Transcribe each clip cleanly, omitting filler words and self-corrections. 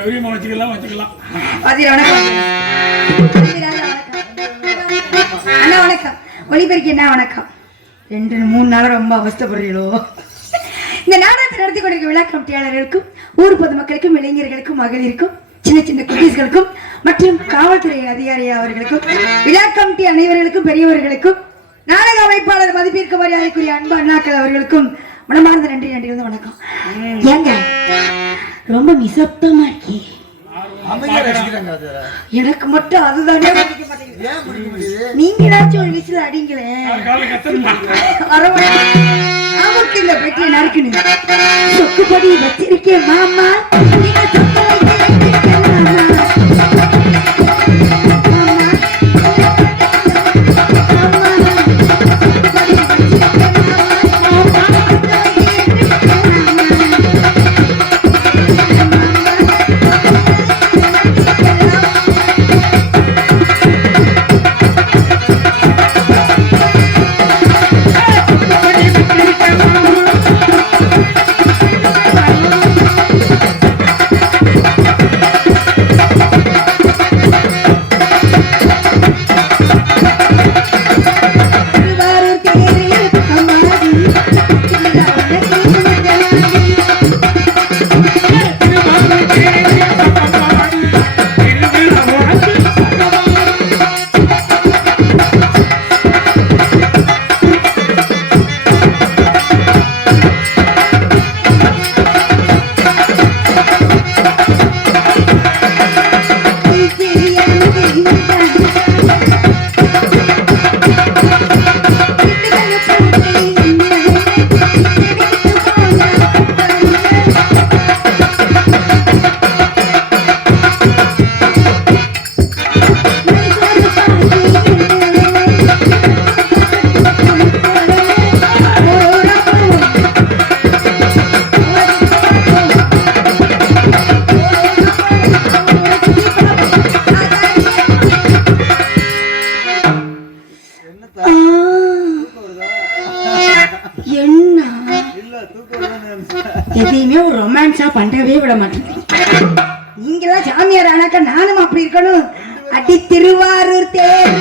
சௌரியமா வச்சுக்கலாம் வச்சுக்கலாம். அண்ணா வணக்கம். ஒளிபெருக்கி என்ன வணக்கம். 2-3 நாள் ரொம்ப அவஸ்தைப்படுறீங்களோ. இந்த நாடகத்தை நடத்தி கொண்டிருக்கும் விழா கமிட்டியாளர்களுக்கும் ஊர் பொதுமக்களுக்கும் இளைஞர்களுக்கும் மகளிருக்கும் சின்ன சின்ன குட்டீஸ்களுக்கும் மற்றும் காவல்துறை அதிகாரி அவர்களுக்கும் விழா கமிட்டி அனைவர்களுக்கும் பெரியவர்களுக்கும் நாடக அமைப்பாளர் மதிப்பிற்கு மரியாதைக்குரிய அன்பு அண்ணாக்கள் அவர்களுக்கும் மனமார்ந்த நன்றி வந்து வணக்கம். ஏங்க ரொம்ப நிசப்தமா இருக்கே. எனக்கு மட்டும் அதுதானே நீங்க ஏதாச்சும் ஒரு விசில் அடிங்களேன். நமக்கு இந்த பெட்டியை நறுக்கணும். சொக்குப்படி வச்சிருக்கேன் மாமா. நீங்க சொக்க வைக்கிறேன் மாமா. எதையுமே ஒரு ரொமான்ஸா பண்ணவே விட மாட்டேன். நீங்களாம் சாமியார் ஆனாக்கா நானும் அப்படி இருக்கணும். அடி திருவாரூர் தேர்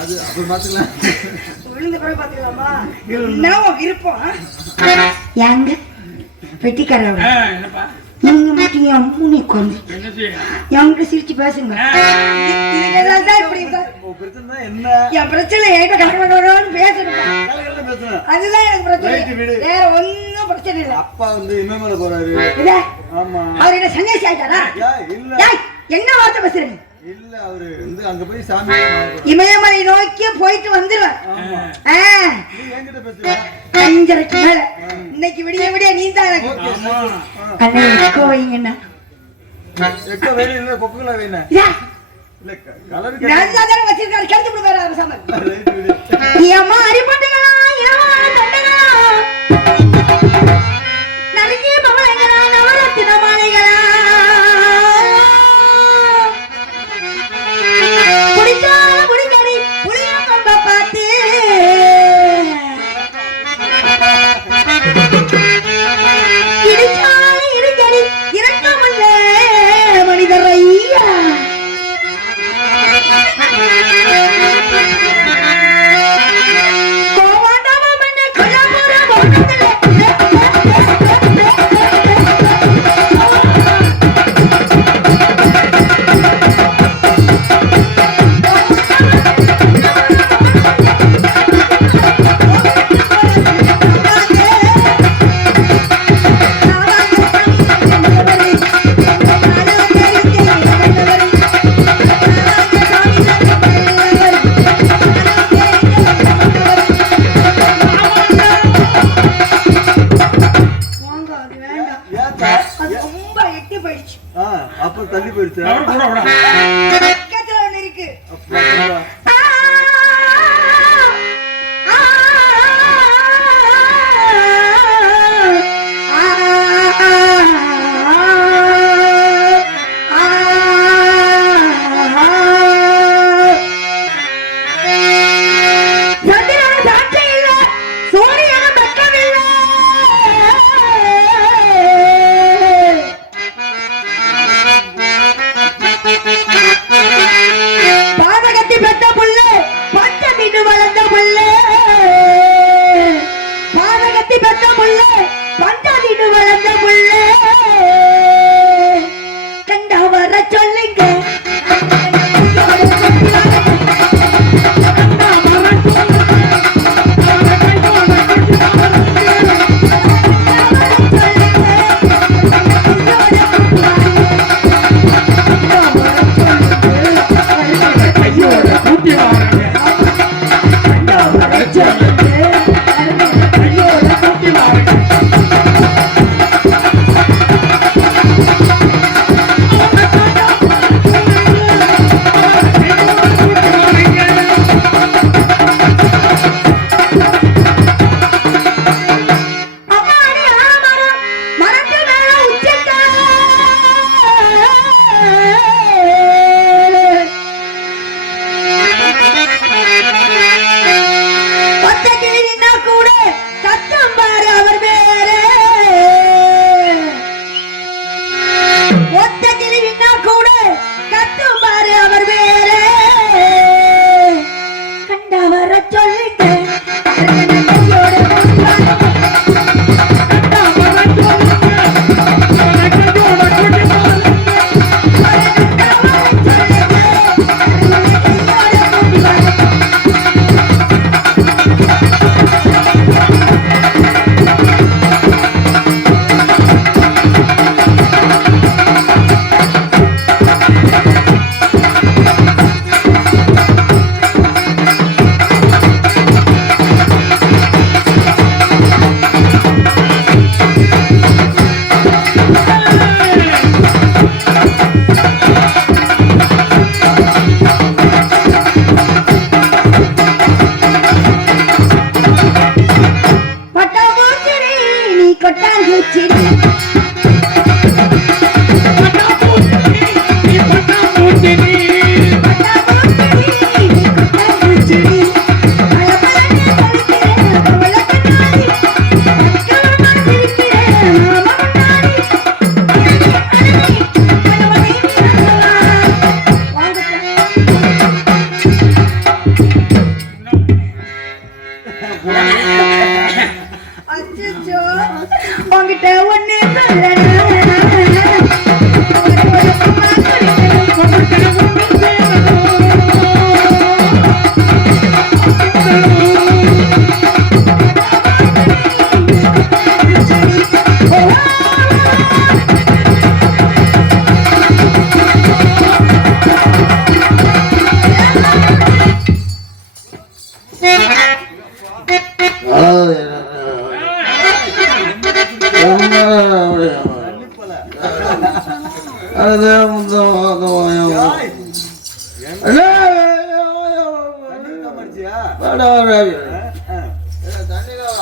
அது அப்புறம் பாத்துக்கலாம். விழுந்து கூட பாத்துக்கலாமா? என்ன விருப்பம்? எங்க பெட்டிக்காரங்க நீங்க மட்டும் என் அம்முனி உட்காந்து என்கிட்ட சிரிச்சு பேசுங்க. இதுக்கெல்லாம் தான் இப்படி பிரச்சனை என்ன? என் பிரச்சனை என்கிட்ட கலக்கலன்னு பேசணும். அதுதான் எனக்கு பிரச்சனை, வேற ஒன்னும் பிரச்சனை இல்லை. அப்பா வந்து இமயமலை போறாரு. ஆமா, அவர் என்ன சன்னியாசி ஆயிட்டாரா? இல்ல, என்ன வார்த்தை பேசுறீங்க? இல்ல, அவரு வந்து அங்க போய் சாமி இமயமலை நோக்கி போயிட்டு வந்துருவார். என்கிட்ட பேசுறேன் 5:30 மேல. இன்னைக்கு விடிய விடிய நீ தான் எனக்கு அண்ணா எக்கோ வைங்கண்ணா. எக்கோ வேற இல்ல, கொக்குல வேணா இல்ல, கலர் நல்லா தான வச்சிருக்காரு. கெடுத்து விடு வேற அரசாம. ரைட் விடு. ஏமா அரிபட்டங்களா ஏமா தண்டங்களா நரிக்கி பவளங்களா நவரத்தின மாலைகளா புடிச்சால புடிக்கடி புளிய கொம்ப பார்த்து இடிச்சால இடிக்கடி இரக்கமல்ல மனிதர் ஐயா. அப்ப தள்ளி போயிடுச்சு. ஒண்ணு இருக்கு. பாதகத்தி பெற்ற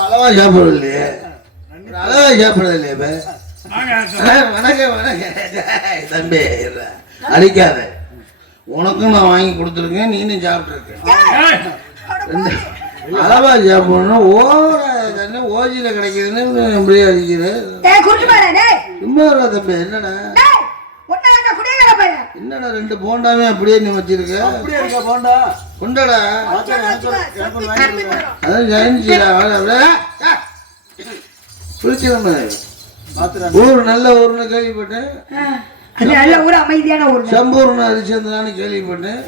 அளவா சாப்பிடுறது இல்லையே, அளவா சாப்பிடுறது இல்லையே. வணக்கம் வணக்கம் தம்பி, அடிக்காத. உனக்கும் நான் வாங்கி கொடுத்துருக்கேன், நீனும் சாப்பிட்டுருக்கேன். அளவா சாப்பிடணும். தண்ணி ஓஜியில கிடைக்குதுன்னு இப்படியே அடிக்கிறது. சும்மா தம்பி, என்னடா என்னடா 2 போண்டாவே அப்படியே நீ வச்சிருக்க? கொண்டாடா, அதான் ஜெயிச்சிடா. ஊர் நல்ல ஊர்னு கேள்விப்பட்டேன், சம்பூர்ண ஹரிச்சந்திரான்னு கேள்விப்பட்டேன்.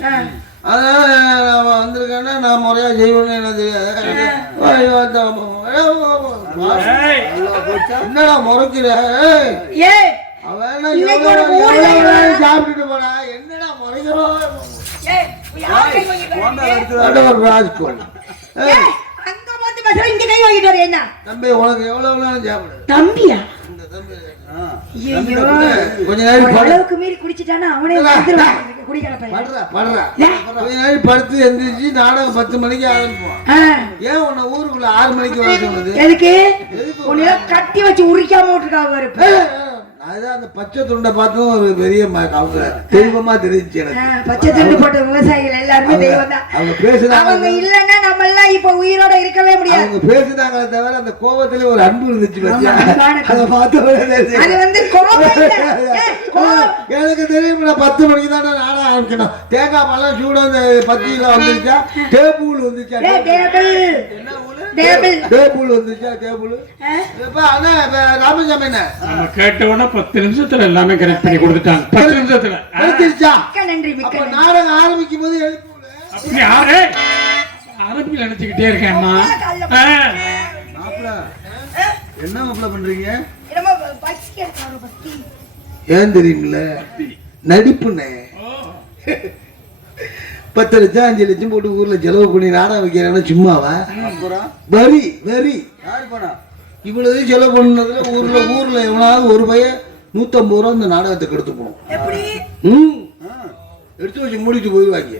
அதனால நாம வந்திருக்கேன்னா நான் முறையா செய்வேன்னு எனக்கு தெரியாது. என்னடா முறைக்கிற? சாப்பிட்டுட்டு போனா என்னடா முறைக்கிறோம்? ராஜ்கோட் தம்பி, உனக்கு எவ்வளவு சாப்பிடு தம்பியா? கொஞ்ச நேரம் மீறி குடிச்சிட்டானா அவனே படுத்து எந்திரிச்சு நாடகம் 10 மணிக்கு ஆரம்பிப்போம். ஏன் உன்னை ஊருக்குள்ள 6 மணிக்கு வர சொன்னது? எதுக்கு? கட்டி வச்சு உரிக்காம விட்டுருக்காங்க. அதுதான் அந்த பச்சை துண்டை பார்த்தும் ஒரு பெரிய தெய்வமா தெரிஞ்சு எனக்கு. பச்சை துண்டு போட்ட விவசாயிகள் எல்லாருமே தெய்வம் தான். அவங்க பேசுறாங்க, அவங்க இல்லன்னா நம்ம எல்லாம் இப்ப உயிரோட இருக்கவே முடியாது. அவங்க பேசுறாங்களே தவிர அந்த கோபத்துல ஒரு அன்பு இருந்துச்சு. அதை பார்த்து அது வந்து எனக்கு தெரியும். 10 மணிக்கு தான் நாடகம் ஆரம்பிக்கணும். தேங்காய் பழம் சூட வந்து 10 கிலோ வந்துருச்சா, டேபிள் வந்துச்சா, டேபிள் வந்துச்சா, டேபிள் ராமசாமி என்ன கேட்ட உடனே 10 நிமிஷத்துல எல்லாமே கரெக்ட் பண்ணி கொடுத்துட்டாங்க. 10 நிமிஷத்துல நாடகம் ஆரம்பிக்கும் போது அப்படி ஆரம்பி நினைச்சுக்கிட்டே இருக்கேன். என்ன மாப்பிள்ள பண்றீங்க? ஏன் தெரியுமில்ல, நடிப்புண்ணே. 10 லட்சம் 5 லட்சம் போட்டு ஊர்ல செலவு பண்ணி நாடகம் வைக்கிறாங்கன்னா சும்மாவா? வரி வரி இவ்வளவு செலவு பண்ணதுல ஊர்ல எவனாவது ஒரு பையன் 150 ரூபா இந்த நாடகத்துக்கு எடுத்து போனோம். எடுத்து வச்சு மூடிட்டு போயிடுவாங்க.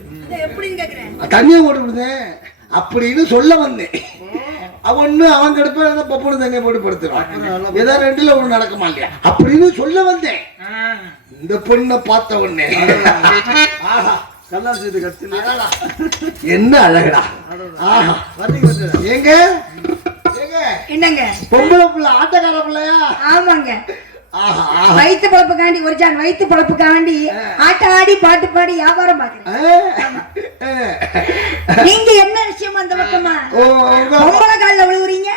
தண்ணியை போட்டு விடுதேன் அப்படின்னு சொல்ல வந்தேன். அவன் கெடுப்ப பப்புனு தண்ணியை போட்டு படுத்துறான். ஏதாவது 2ல 1 நடக்குமா இல்லையா அப்படின்னு சொல்ல வந்தேன். இந்த பொண்ணை பார்த்த உடனே என்ன அழகடா! எங்க என்னங்க பொம்பளை பிள்ளை ஆட்டக்கார பிள்ளையா? ஆமாங்க. வயிற்று பழப்புக்காண்டி ஒரு ஜான் வயிற்று பழப்புக்காண்டி ஆட்ட ஆடி பாட்டு பாடி வியாபாரம் பாக்குறேன். நீங்க என்ன விஷயமா அந்த பக்கமா பொம்பளை காலில் விழுவுறீங்க?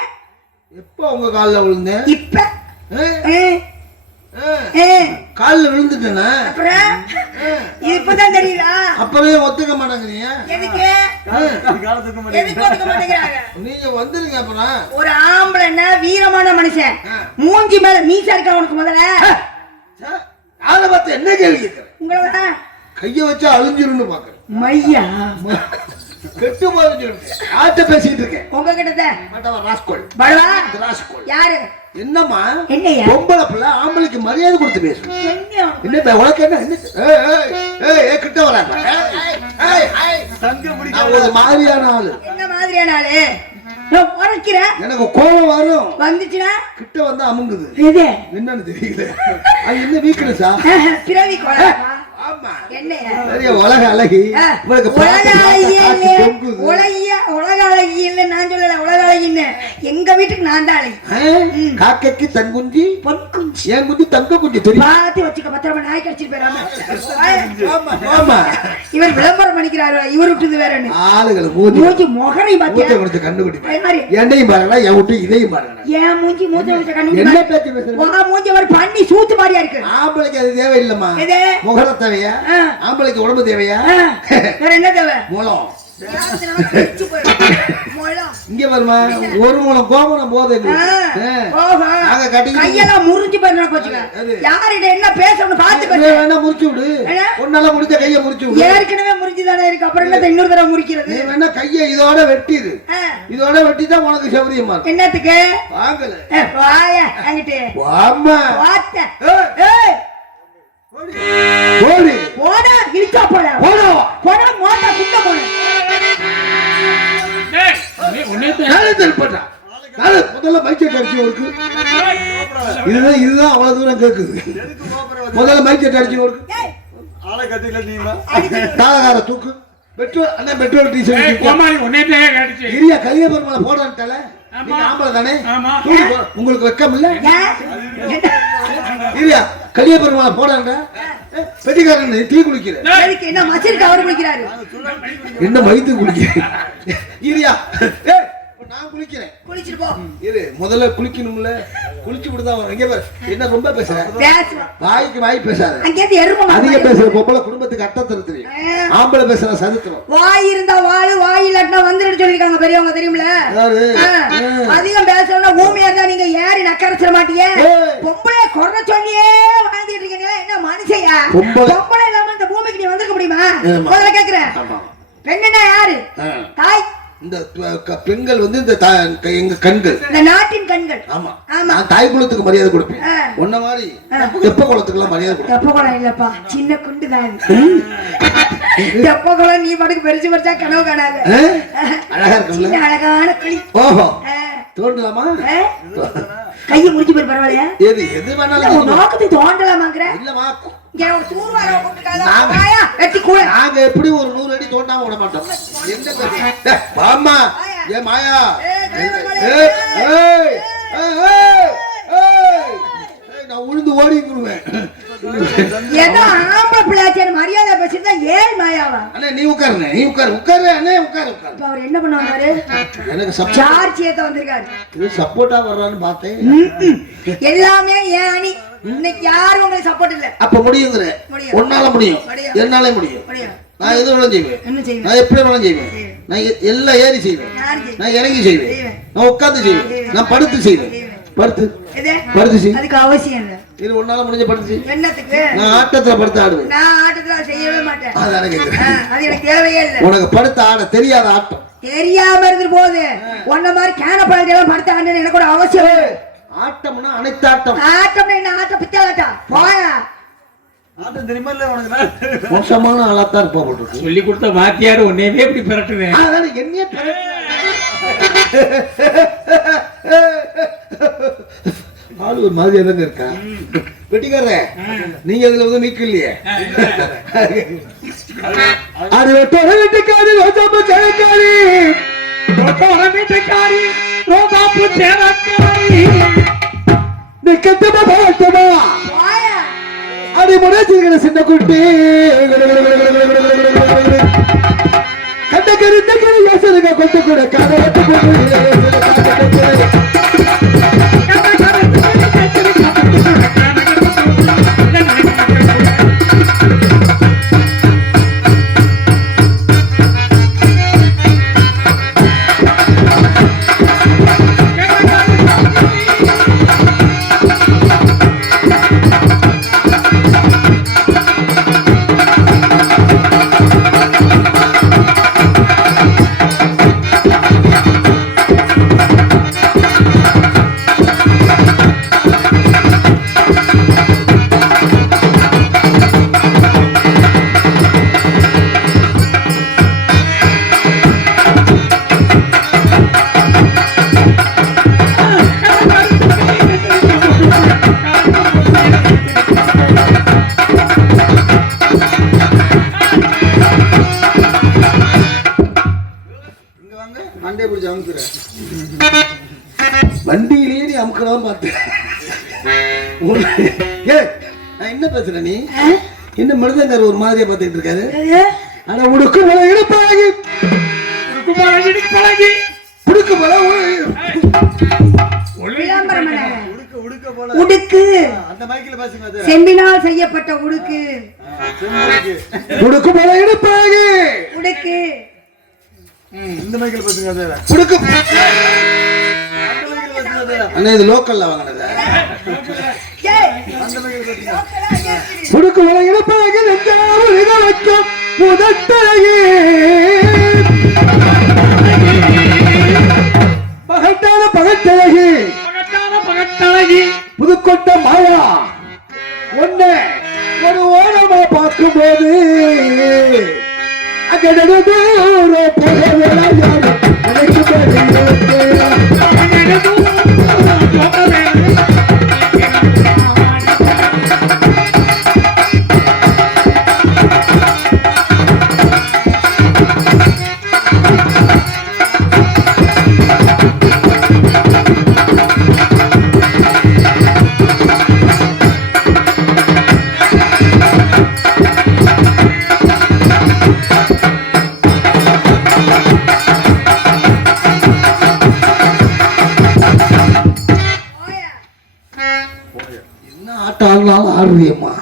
எப்ப உங்க காலில் விழுந்தேன்? இப்ப காலில் விழுந்துட்டேனா? இப்பதான் தெரியுதா? அப்புறம் ஒத்துக்க மாட்டேங்கிறீங்க. நீங்க வந்துருங்க. அப்புறம் ஒரு ஆம்பளை வீரமான மனுஷன் மூஞ்சி மேல மீசா இருக்கா உனக்கு? முதல்ல அதை பார்த்து என்ன கேள்வி கேட்கிறேன்? உங்களை கைய வச்சா அழிஞ்சிருன்னு பாக்குறேன். மையா கெட்டு போய் ஆட்ட பேசிட்டு இருக்கேன் உங்ககிட்ட. யாரு? என்னம்மா பொம்பளை பிள்ளை ஆம்பளைக்கு மரியாதை கொடுத்து பேசணும். என்ன உனக்கு என்ன கிட்ட வர மாதிரியான ஆளு? என்ன மாதிரியான ஆளு? எனக்கு கோபம் வரும். வந்துச்சுன்னா கிட்ட வந்து அமுங்குது. என்னன்னு தெரியல. அது என்ன வீக்னஸா? பிறவி கோளாறா? உலக அழகி உலக அழகி இல்ல, நான் சொல்லல. உலக அழகின்னு எங்க வீட்டுக்கு நான் தான் அழகி. காக்கைக்கு தன் குஞ்சி பொன் குஞ்சி, என் குஞ்சி தங்க குஞ்சி. பாத்தி வச்சுக்க, 10 மணி நாய் கடிச்சிட்டு போயிடாம. இவர் விளம்பரம் பண்ணிக்கிறாரு. இவர் விட்டுது வேற ஆளுகளை மூஞ்சி முகரை பார்த்து கண்டுபிடி. என்னையும் பாருங்களா, என் விட்டு இதையும் பாருங்க. என் மூஞ்சி மூஞ்சி கண்டுபிடி. மூஞ்சி ஒரு பண்ணி சூத்து மாதிரியா இருக்கு. ஆம்பளைக்கு அது தேவையில்லைம்மா. முகர தேவையா? ஆம்பளைக்கு உடம்பு தேவையா? வேற என்ன தேவை? மூலம். இங்க வருமா ஒரு மூலம் கோபம் போதே கையெல்லாம் முறிஞ்சு போச்சுக்க. யார்கிட்ட என்ன பேசணும் பார்த்து வேணா முறிச்சு விடு. ஒன்னால முடிஞ்ச கைய முறிச்சு விடு. ஏற்கனவே முறிஞ்சுதானே இருக்கு, அப்புறம் என்ன இன்னொரு தடவை முறிக்கிறது? வேணா கைய இதோட வெட்டிடு. இதோட வெட்டிதான் உனக்கு சௌரியமா இருக்கும். என்னத்துக்கு? வாங்கல வாயா அங்கிட்டு வாமா வாத்த. ஓடி போடா இழுச்சா போல ஓடோ போடா மோட்டா குட்ட போல முதல்ல மைக்கை அடிச்சு இருக்கு இதுதான் அவ்வளவு தூரம் கேக்குது முதல்ல மைக்கை அடிச்சு இருக்கு ஆளை கத்தில நீமா தாளகார தூக்கு பெட்ரோல் அண்ணா பெட்ரோல் டீசல் இரியா கலிய பெருமாளை போடான்ட்டால ஆம்பளை தானே உங்களுக்கு வெக்கம் இல்ல இரியா கலிய பெருமாளை போடான்டா பெட்டிக்காரன் டீ குளிக்கிறேன் என்ன மச்சிருக்கு அவர் குளிக்கிறாரு என்ன வயிற்று குளிக்கிறேன் இரியா நான் குளிக்கிறேன் குளிச்சிட்டு போ இரு முதல்ல குளிக்கணும்ல குளிச்சு விடுதான் எங்க என்ன ரொம்ப பேசுற வாய்க்கு வாய் பேசாத அங்கேயிருந்து எருமை அதிக பேசுற பொம்பளை குடும்பத்துக்கு அர்த்தம் தெரியும் ஆம்பளை பேசுற சதுத்திரம் வாய் இருந்தா வாழு வாய் இல்லாட்டினா வந்துட்டு சொல்லிருக்காங்க பெரியவங்க தெரியுமில அதிகம் பேசுறா ஊமையா இருந்தா நீங்க ஏறி நக்கரைச்சிட மாட்டீங்க பொம்பளை குறை சொல்லியே வாழ்ந்துட்டு இருக்கீங்க என்ன மனுஷையா பொம்பளை இல்லாம இந்த பூமிக்கு நீ வந்திருக்க முடியுமா முதல்ல கேக்குறேன் பெண்ணுன்னா யாரு தாய் இந்த பெண்கள் வந்து இந்த எங்க கண்கள் இந்த நாட்டின் கண்கள் ஆமா நான் தாய் குலத்துக்கு மரியாதை கொடுப்பேன் உன்ன மாதிரி தெப்ப குலத்துக்கு எல்லாம் மரியாதை கொடுப்பேன் தெப்ப குலம் இல்லப்பா சின்ன குண்டு தான் தெப்ப குலம் நீ பாட்டுக்கு பெருசு பெருசா கனவு காணாது அழகா இருக்குல்ல அழகான குழி ஓஹோ தோண்டலாமா கையை முடிச்சு போய் பரவாயில்லையா எது எது வேணாலும் நோக்கத்தை தோண்டலாமாங்கிற இல்லமா நாங்க எப்படி ஒரு 100 அடி தோண்டாம விட மாட்டோம் பாமா ஏ மாயா நான் உழுந்து ஓடிக்குடுவேன் ஏதோ ஆம்பளை பிள்ளையாச்சியான மரியாதை பேசிட்டு ஏழு மாயாவா அண்ணே நீ உட்காருங்க நீ உட்காரு அண்ணே உட்காரு இப்ப அவர் என்ன பண்ணுவாரு எனக்கு சார்ஜ் ஏத்த வந்திருக்காரு இது சப்போர்ட்டா வர்றான்னு பார்த்தேன் எல்லாமே ஏன் அணி இன்னைக்கு யாரும் உங்களுக்கு சப்போர்ட் இல்ல அப்ப முடியுங்கிற உன்னால முடியும் என்னால முடியும் நான் எது வேணாலும் செய்வேன் நான் எப்படி வேணாலும் செய்வேன் நான் எல்லாம் ஏறி செய்வேன் நான் இறங்கி செய்வேன் நான் உட்கார்ந்து செய்வேன் நான் படுத்து செய்வேன் படுத்து செய் அதுக்கு அவசியம் இல்ல இது உன்னால முடிஞ்ச படுத்து செய் என்னத்துக்கு நான் ஆட்டத்துல படுத்து ஆடுவேன் நான் ஆட்டத்துல செய்யவே மாட்டேன் அதான் கேக்குறேன் அது எனக்கு தேவையே இல்ல உனக்கு படுத்து ஆட தெரியாத ஆட்டம் தெரியாம இருந்து போகுது உன்ன மாதிரி கேன பழஞ்செல்லாம் படுத்து ஆடணும் எனக்கு ஒரு அவசியம் ஆட்டம்னா அனைத்து ஆட்டம் ஆட்டம்னா என்ன ஆட்டம் பித்தலாட்டம் போயா ஆட்டம் தெரியுமா இல்ல உனக்கு மோசமான ஆளாத்தான் இருப்பா போட்டு சொல்லி கொடுத்த வாத்தியார் உன்னையவே இப்படி பிறட்டுவேன் அதான் என்னையே ஆளு ஒரு மாதிரி தாங்க இருக்கா வெட்டிக்கார நீங்க அதுல வந்து நிக்க இல்லையே அது வெட்டோட வெட்டிக்காரி ரோஜாப்பு சேரக்காரி ரோட்டோட வீட்டுக்காரி ரோஜாப்பு சேரக்காரி நிக்கட்டுமா போகட்டுமா போயா அடி முறைச்சிருக்கிற சின்ன குட்டி கண்ட கருத்த கரு யோசனை கொண்டு கூட கதை வண்டியிலேயே நீ அமுக்கலாம் பார்த்தேன் என்ன பேசுற நீ என்ன மருதங்கார ஒரு மாதிரியா பார்த்துட்டு இருக்காரு ஆனா உடுக்கு மலை இடுப்பாகி உடுக்கு மலை உடுக்கு செம்பினால் செய்யப்பட்ட உடுக்கு உடுக்கு மலை இடுப்பாகி உடுக்கு இந்த மைக்கேல் பேசுங்க அதே உடுக்கு அண்ணா இது லோக்கல்ல வாங்கினது உடுக்கு மலை இடுப்பாகி வைக்கும் முதட்டழகி பகட்டழகி புதுக்கோட்டை மாயா ஒண்ணு ஒரு என்ன ஆட்டம் ஆடினாலும் ஆடுறியம்மா.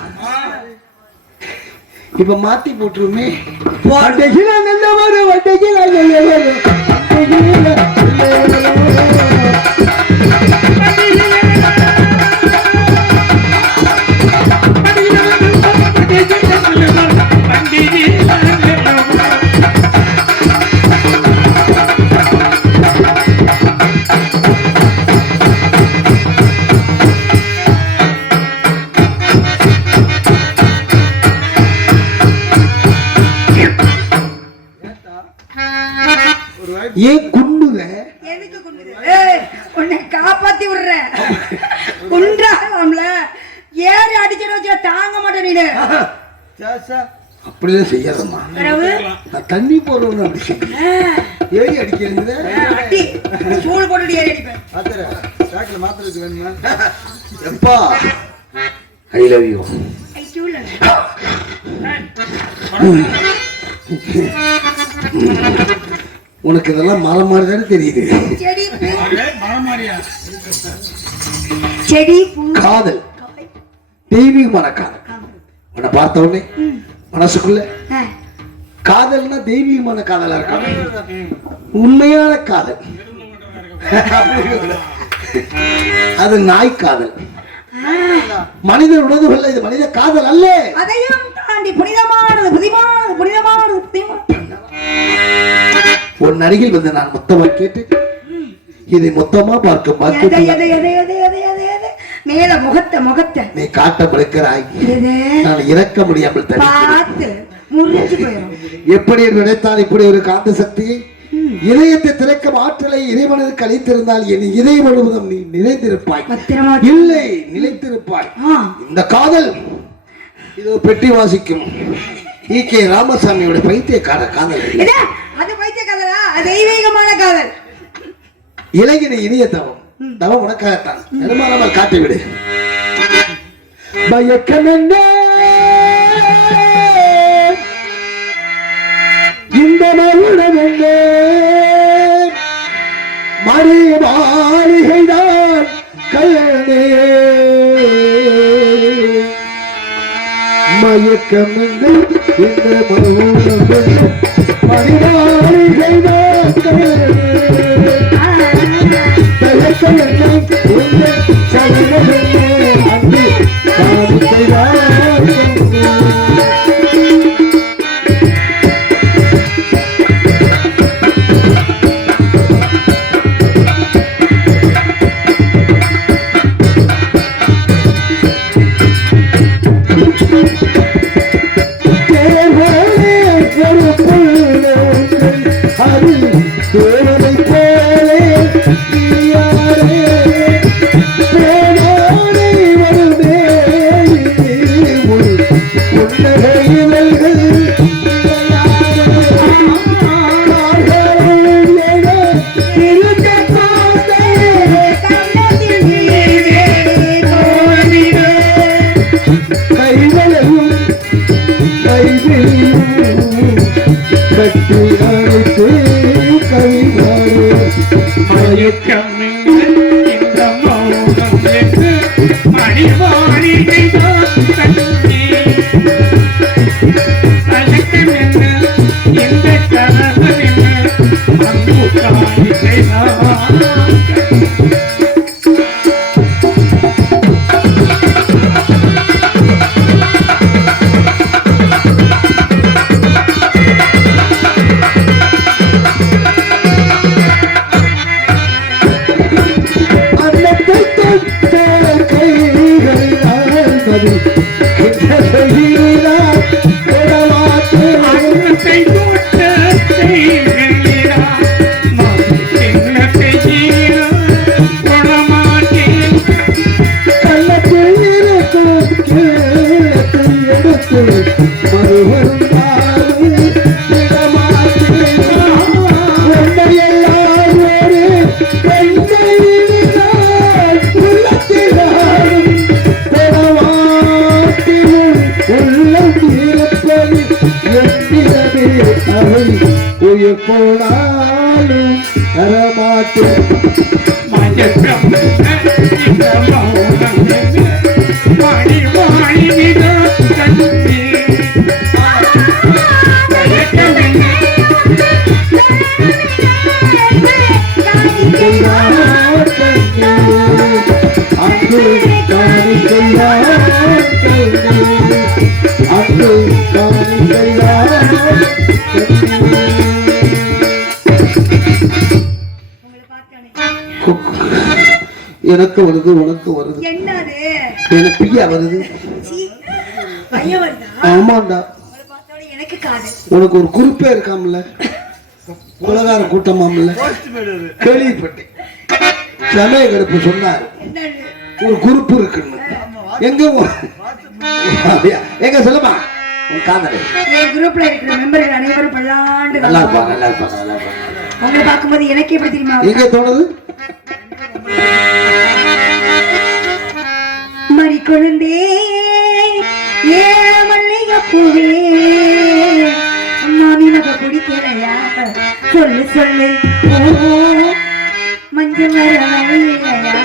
இப்ப மாத்தி போட்டுருமே. வட்டையில நல்ல வரும், வட்டையில நல்ல வரும், வட்டையில ஏன் குண்டுங்க? எதுக்கு குண்டுது? ஏய், உன்னை காப்பாத்தி விடுறேன். குண்டாகலாம்ல. ஏறி அடிச்சிட வச்சா தாங்க மாட்டேன் நீனு. அப்படிதான் செய்யாதம்மா. நான் தண்ணி போடுறவனு அப்படி செய்ய. ஏறி அடிக்கிறது அடி சூடு போட்டு ஏறி அடிப்பேன். மாத்திரத்துக்கு வேணுமா? எப்பா ஐ லவ் யூ. உனக்கு இதெல்லாம் மரம் மாதிரி தானே தெரியுது. செடி காதல் தெய்வீகமான காதல். உன்னை பார்த்த உடனே மனசுக்குள்ள காதல்னா தெய்வீகமான காதலா இருக்காங்க. உண்மையான காதல் அது நாய் காதல். மனிதன் உணர்வுகள் இது மனித காதல் அல்ல. அதையும் தாண்டி புனிதமானது புதிமானது புனிதமானது உன் அருகில் வந்து நான் மொத்தமா கேட்டு இதை மொத்தமா பார்க்க மேல முகத்தை முகத்தை நீ காட்ட மறுக்கிறாய். நான் இறக்க முடியாமல் பார்த்து முறிஞ்சு போயிடும். எப்படி நினைத்தால் இப்படி ஒரு காந்த சக்தியை இதயத்தை திறக்கும் ஆற்றலை இறைவனுக்கு அளித்திருந்தால் என் இதயம் முழுவதும் நீ நிறைந்திருப்பாய். இல்லை நிலைத்திருப்பாய். இந்த காதல் இதோ பெட்டி வாசிக்கும் ஈகே ராமசாமியோட பைத்தியக்கார காதல். அது பைத்தியக்காரரா? தெய்வீகமான காதல். இளைஞனை இனிய தவம் தவம் உனக்காகத்தான். நெடுமாறாமல் காட்டிவிடு. பயக்கம் என்ன இந்த மவுடம் என்ன மறை மாளிகைதான் கல்லே மயக்கம் என்ன இந்த மவுடம் என்ன மறை மாளிகைதான் கல்லே பயக்கம் என்ன இந்த சலனம் என்ன அங்கு காமிக்கைதான் உயிர் போனாலும் தரமாட்டேன். அன்பு காணிக்கையார் அன்பு காணிக்கையார். எனக்கு வருது உனக்கு வருது என்னது எனக்கு பிரியா வருது. பையன் வருதா? ஆமாண்டா. உங்களை பார்த்தோட எனக்கு காது. உனக்கு ஒரு குறிப்பே இருக்காமல உலகார கூட்டமாமல கேள்விப்பட்டேன். சமய கருப்பு சொன்னார் என்னது? ஒரு குறிப்பு இருக்குன்னு. எங்க எங்க சொல்லுமா உன் காதலை. என் குரூப்ல இருக்கிற மெம்பர்கள் அனைவரும் பல்லாண்டு நல்லா இருப்பாங்க நல்லா இருப்பாங்க நல்லா இருப்பாங்க. உங்களை பார்க்கும்போது எனக்கு எப்படி தெரியுமா எங்க தோணுது? மறி கொழுந்தே ஏ மல்லிகை பூவே அம்மா நினக்கு பிடிக்கலையா சொல்லு சொல்லு ஓ மஞ்சள் வர வழியிலையா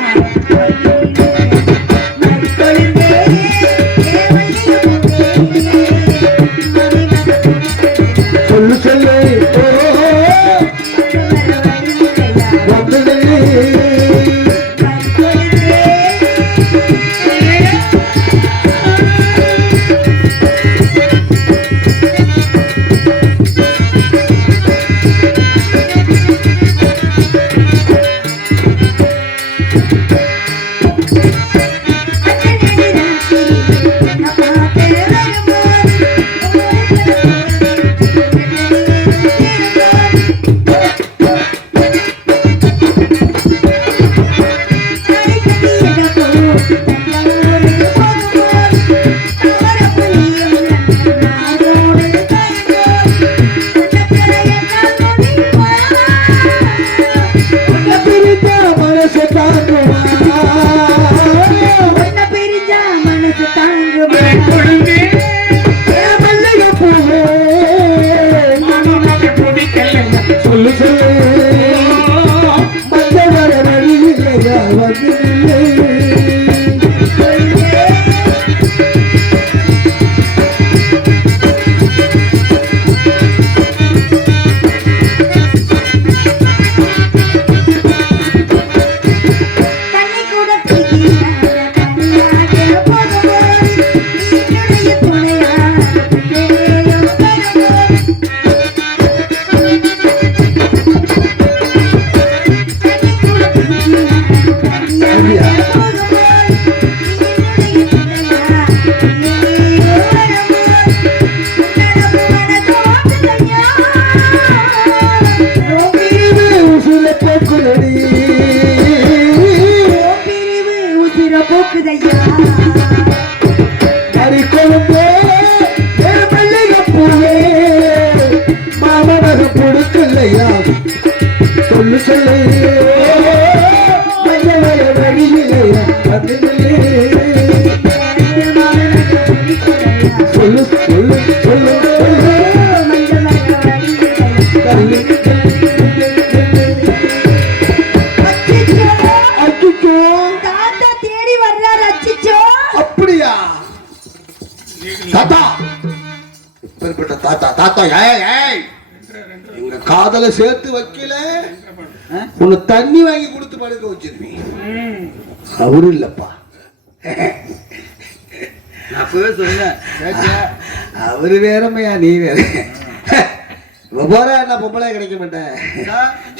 மறி கொழுந்தே ஏ மல்லிகை பூவே அம்மா நினக்கு பிடிக்கலையா சொல்லு சொல்லு மஞ்சள் வர வழியிலையா சொல்லு சொல்லு சொல்லு சொல்லு சொல்லு தேடி வர்றாரு. அப்படியா தாத்தா? இப்பேற்பட்ட தாத்தா தாத்தா எங்க காதலை சேர்த்து வைக்கல உன்னை தண்ணி வாங்கி கொடுத்து படுக்க வச்சிருப்பீங்க. அவரு இல்லப்பா, அவரு வேறமையா நீ வேற. போற என்ன பொம்பளை கிடைக்க மாட்டேன்.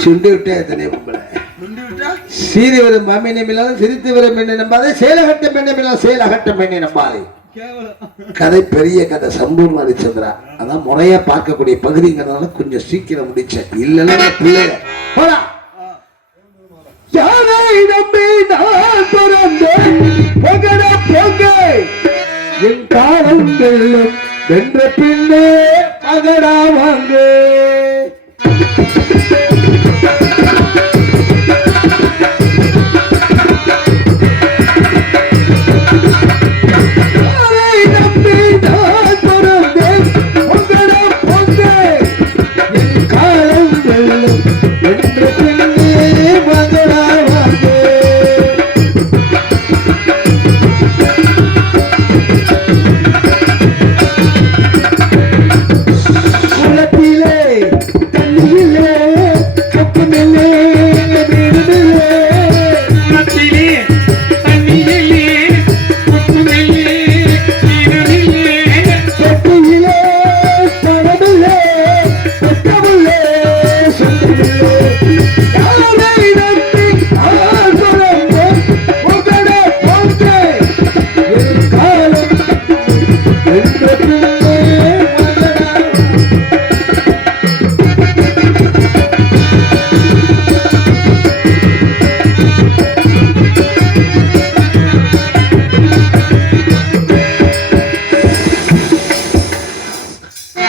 சுண்டி விட்டே எத்தனையோ பொம்பளை. சீரி வரும் மம்மி நம்பினாலும் சிரித்து வரும் பெண்ணை நம்பாதே, சேலகட்ட பெண்ணை நம்பினாலும் சேலகட்ட பெண்ணை நம்பாதே. கதை பெரிய கதை, சம்பூர்ண ஹரிச்சந்திரா. அதான் முறையா பார்க்கக்கூடிய பகுதிங்கிறதுனால கொஞ்சம் சீக்கிரம் முடிச்சேன். இல்லைன்னா பிள்ளைங்க போடா. யாரை நம்பி நான் பிறந்தேன் போகடா போங்க, என் காலங்கள் வென்ற பின்னே அகடா வாங்க. கால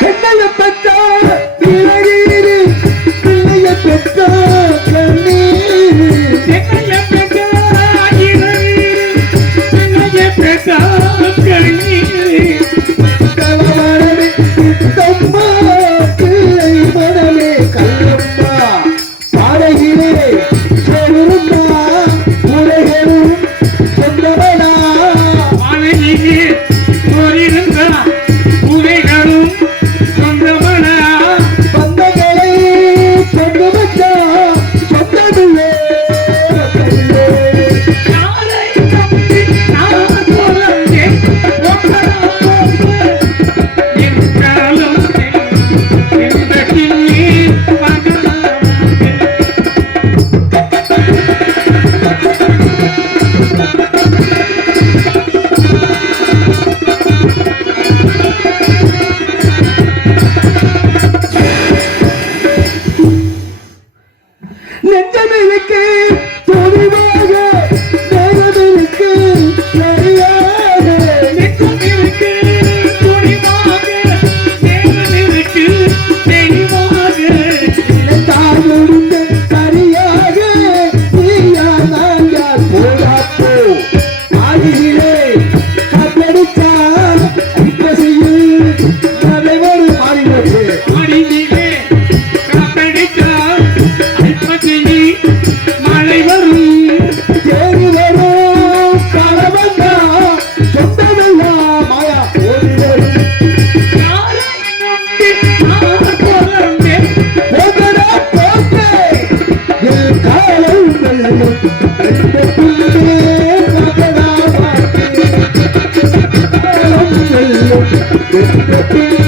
என்னைய பெற்றா பிறகீரு பிள்ளைய பெற்றா கண்ணீரு என்னைய பெற்றா இரவீரு, என்னைய பெற்றா கண்ணீரு. கலவரமே சித்தம்மா பிள்ளை மனமே கல்லம்மா பாடையிலே சொல்லுமா உலகரும் சொந்தமனா வாழையிலே போரிருந்தா உரைகளும் சொந்தமனா. பந்தங்களை கொண்டு வந்தா சொந்தமில்லே சொந்தமில்லே. யாரை நம்பி நான் பிறந்தேன், ஒன்பதாம் என் காலம் இந்த கிள்ளி பகலாக. நெஞ்சமிருக்கு துணிவாக நேரமிருக்கு சரியாக நெஞ்சமிருக்கு துணிவாக, தேவனிருக்கு தெளிவாக. தாயுடுத்த சரியாக நீயா நான் யார் போராப்போ ஆதியிலே காத்தடித்தா ஐப்பசியில் தலைவர் மாறினது அடியிலே காத்தடித்தால் ஐப்பசினி மழை வரும். தேடி வரும் காலவந்தா சொந்தமெல்லாம் மாயா ஓடி வரும் யாரை நம்பி நான் பிறந்தேன், போகடா போகே என் காலம் வெல்லும் எந்த பிள்ளை காக்கடா மாட்டே காலம் வெல்லும் எந்த பிள்ளை